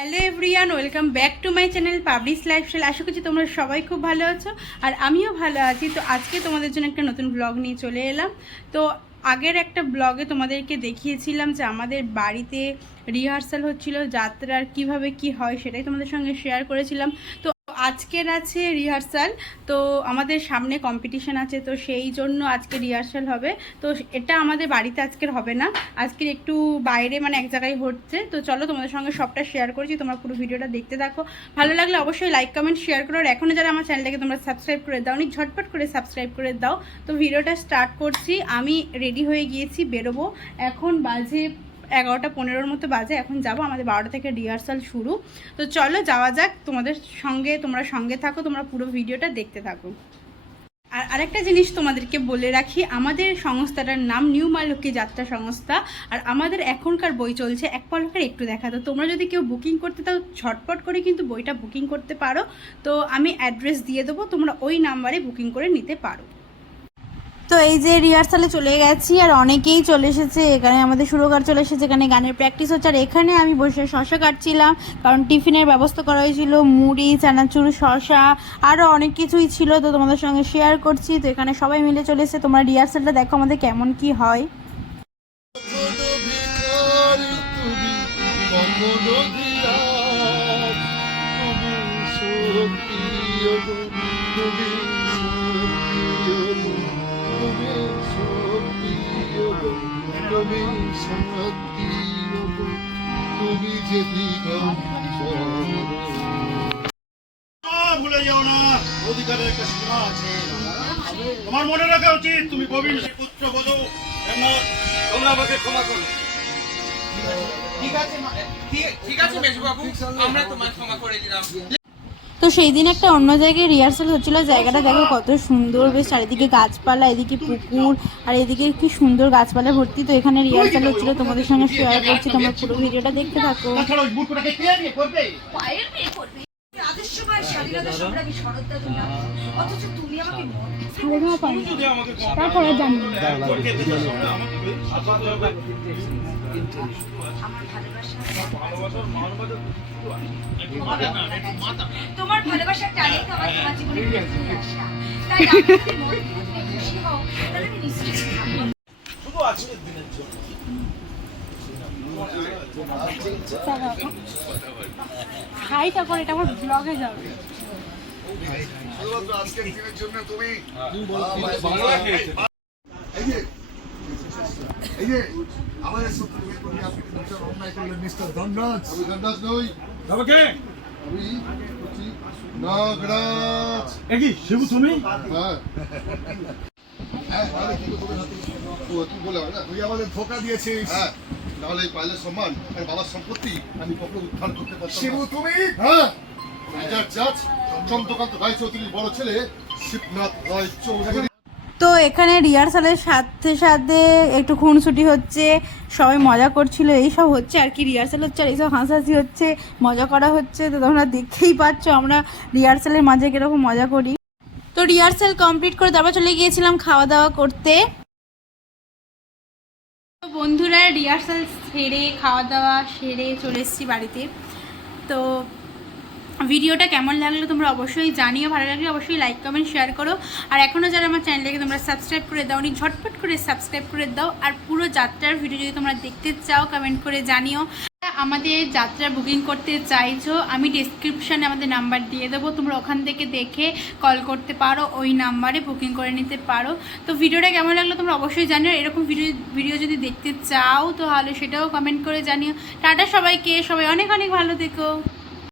Hello everyone, welcome back to my channel publish lifestyle. আশা করছি তোমরা সবাই খুব ভালো আছো আর আমিও ভালো আছি। তো আজকে তোমাদের জন্য একটা নতুন ব্লগ নিয়ে চলে এলাম। তো আগের একটা ব্লগে তোমাদেরকে দেখিয়েছিলাম যে আমাদের বাড়িতে রিহার্সাল হচ্ছিল যাত্রার, কিভাবে কি হয় সেটাই তোমাদের সঙ্গে শেয়ার করেছিলাম। তো আজকের আছে রিহার্সাল, তো আমাদের সামনে কম্পিটিশন আছে, তো সেই জন্য আজকে রিহার্সাল হবে। তো এটা আমাদের বাড়িতে আজকের হবে না, আজকের একটু বাইরে মানে এক জায়গায় হচ্ছে। তো চলো তোমাদের সঙ্গে সবটা শেয়ার করছি, তোমরা পুরো ভিডিওটা দেখতে থাকো। ভালো লাগলে অবশ্যই লাইক কমেন্ট শেয়ার করো। আর এখনও যারা আমার চ্যানেলটাকে তোমরা সাবস্ক্রাইব করে দাও, অনেক ঝটপট করে সাবস্ক্রাইব করে দাও। তো ভিডিওটা স্টার্ট করছি। আমি রেডি হয়ে গিয়েছি, বেরোবো। এখন বাজে 11:15 মতো বাজে। এখন যাব, আমাদের 12টা থেকে রিহার্সাল শুরু। তো চলো যাওয়া যাক, তোমাদের সঙ্গে তোমরা সঙ্গে থাকো, তোমরা পুরো ভিডিওটা দেখতে থাকো। আর আরেকটা জিনিস তোমাদেরকে বলে রাখি, আমাদের সংস্থাটার নাম নিউ মা লক্ষ্মী যাত্রা সংস্থা। আর আমাদের এখনকার বই চলছে এক পলকের একটু দেখা। তো তোমরা যদি কেউ বুকিং করতে চাও ঝটপট করে কিন্তু বইটা বুকিং করতে পারো। তো আমি অ্যাড্রেস দিয়ে দেবো, তোমরা ওই নাম্বারে বুকিং করে নিতে পারো। তো এই যে রিহার্সালে চলে গেছি আর অনেকেই চলে এসেছে। এখানে আমাদের সুরকার চলে এসেছে, এখানে গানের প্র্যাকটিস হচ্ছে। আর এখানে আমি বসে শশা কাটছিলাম, কারণ টিফিনের ব্যবস্থা করা হয়েছিল, মুড়ি, চানাচুর, শশা, আরও অনেক কিছুই ছিল। তো তোমাদের সঙ্গে শেয়ার করছি। তো এখানে সবাই মিলে চলে এসেছে। তোমরা রিহার্সালটা দেখো আমাদের কেমন কি হয়। ভুলে যাও না, অধিকারের একটা সীমা আছে। তোমার মনে রাখা উচিত তুমি গোবিন্দ পুত্র বধূ। তোমরা আমাকে ক্ষমা করো। ঠিক আছে মেজবাবু, আমরা তোমায় ক্ষমা করে দিলাম। তো সেই দিন একটা অন্য জায়গায় রিহার্সাল হচ্ছিল। জায়গাটা দেখো কত সুন্দর, বেশ চারিদিকে গাছপালা, এদিকে পুকুর আর এদিকে কি সুন্দর গাছপালা ভর্তি। তো এখানে রিহার্সাল হচ্ছিল, তোমাদের সঙ্গে শেয়ার করছি, তোমরা পুরো ভিডিওটা দেখতে থাকো। তারপরে জানি তোমার ভালোবাসার টানে তো আমার তোমার জীবনে ফিরে আসা। তাই আমি যদি মন থেকে খুশি হও, তাহলে আমি নিশ্চয়ই থাকবো। শুধু আজকের দিনের জন্য। হাইটা করে এটা আমার ব্লগে যাবে। শুধুমাত্র আজকের দিনের জন্য তুমি এই যে আমাদের শত্রু বিপক্ষে আপনি ভীষণ অন্যায় করলেন মিস্টার ধনরাজ। আমি ধনরাজ নই। আমাকে আমি হচ্ছি নাগরাজ। কি শিবু তুমি? হ্যাঁ হ্যাঁ, তাহলে কি করে হাতে ও তুই বলে হয় না, তুই আমাদের ধোকা দিয়েছিস। হ্যাঁ, নাহলে এই পাইলের সম্মান আর বাবার সম্পত্তি আমি কখনো উদ্ধার করতে পারতাম শিবু তুমি। হ্যাঁ, মেজর জাজ চন্দ্রকান্ত রায়চৌধুরীর বড় ছেলে শিবনাথ রায়চৌধুরী। তো এখানে রিহার্সালের সাথে সাথে একটু খুনসুটি হচ্ছে, সবাই মজা করছিল, এইসব হচ্ছে আর কি। রিহার্সাল হচ্ছে আর এইসব হাসাহাসি হচ্ছে, মজা করা হচ্ছে। তো তোমরা দেখতেই পাচ্ছ আমরা রিহার্সালের মাঝে কীরকম মজা করি। তো রিহার্সাল কমপ্লিট করে তারপর চলে গিয়েছিলাম খাওয়া দাওয়া করতে। তো বন্ধুরা রিহার্সাল সেরে খাওয়া দাওয়া সেরে চলে এসেছি বাড়িতে। তো ভিডিওটা কেমন লাগলো তোমরা অবশ্যই জানিও, ভালো লাগলে অবশ্যই লাইক কমেন্ট শেয়ার করো। আর এখনও যারা আমার চ্যানেলটাকে তোমরা সাবস্ক্রাইব করে দাও, নি ঝটপট করে সাবস্ক্রাইব করে দাও। আর পুরো যাত্রার ভিডিও যদি তোমরা দেখতে চাও কমেন্ট করে জানিও। আমাদের যাত্রা বুকিং করতে চাইছো, আমি ডেসক্রিপশানে আমাদের নাম্বার দিয়ে দেবো, তোমরা ওখান থেকে দেখে কল করতে পারো, ওই নাম্বারে বুকিং করে নিতে পারো। তো ভিডিওটা কেমন লাগলো তোমরা অবশ্যই জানিও। এরকম ভিডিও যদি দেখতে চাও তাহলে সেটাও কমেন্ট করে জানিও। টাটা সবাইকে, সবাই অনেক অনেক ভালো থেকো।